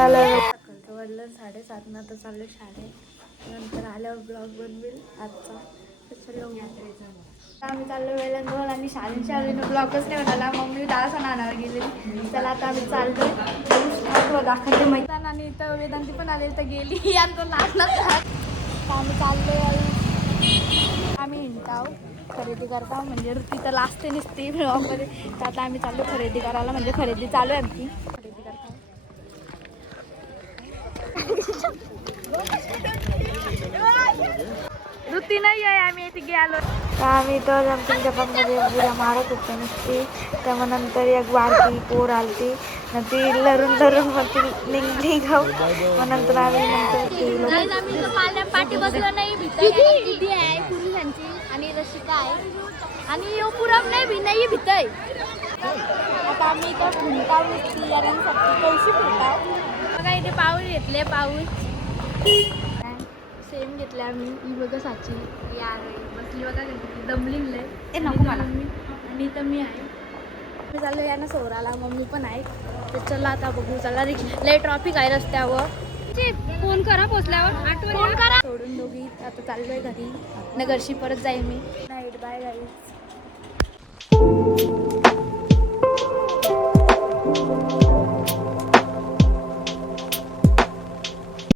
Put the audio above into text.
झालं. वाजलं 7:30 ना, तर चाललो शाळेत. नंतर आल्यावर ब्लॉग बनवेल आजचा. आम्ही चाललो वेळेंजवळ आणि शाळेच्या आधीनं ब्लॉगच नाही म्हणाला. मम्मी दहा आणायला गेले. त्याला आता आम्ही चाललोय दाखवते मैदान. आणि इथं वेदांती पण आले तर गेली आणि तो लागला. आम्ही चाललोय, आम्ही हिंडताव खरेदी करता. म्हणजे तिथं लास्ट नसते ब्लॉगमध्ये. तर आता आम्ही चाललो खरेदी करायला. म्हणजे खरेदी चालू आहे आमची. खरेदी करता वृत्ती नाही आहे. आम्ही इथे आलो. आम्ही तर जम्पिंग जपामध्ये उड्या मारत होतो नुसती. तर मग नंतर एक बारकी पोर आलती. मग ती लरून मग ती निघली गाव. मग नंतर आम्ही पाठी बसलो नाही. दिदी आहे पुरुषांची आणि रशिका आहे आणि पुरम नाही भी नाही भितय. आता आम्ही इथं फिरताव नुसती यारांसाठी पैसे फिरताव. बघा इथे पाऊस घेतले. पाऊस सेम घेतले आम्ही. ही बघा साची यार बसली बघा दमलिंगलंय. ते नको मला. आणि इथं मी आहे. मी चाललो यांना सोराला. मम्मी पण आहे. तर चला आता बघू. चला लय ट्रॉफिक आहे रस्त्यावर. फोन करा पोचल्यावर. आठवण फोन करा. सोडून दोघी आता चाललोय घरी. नगरशी परत जाईल मी. Night bye guys.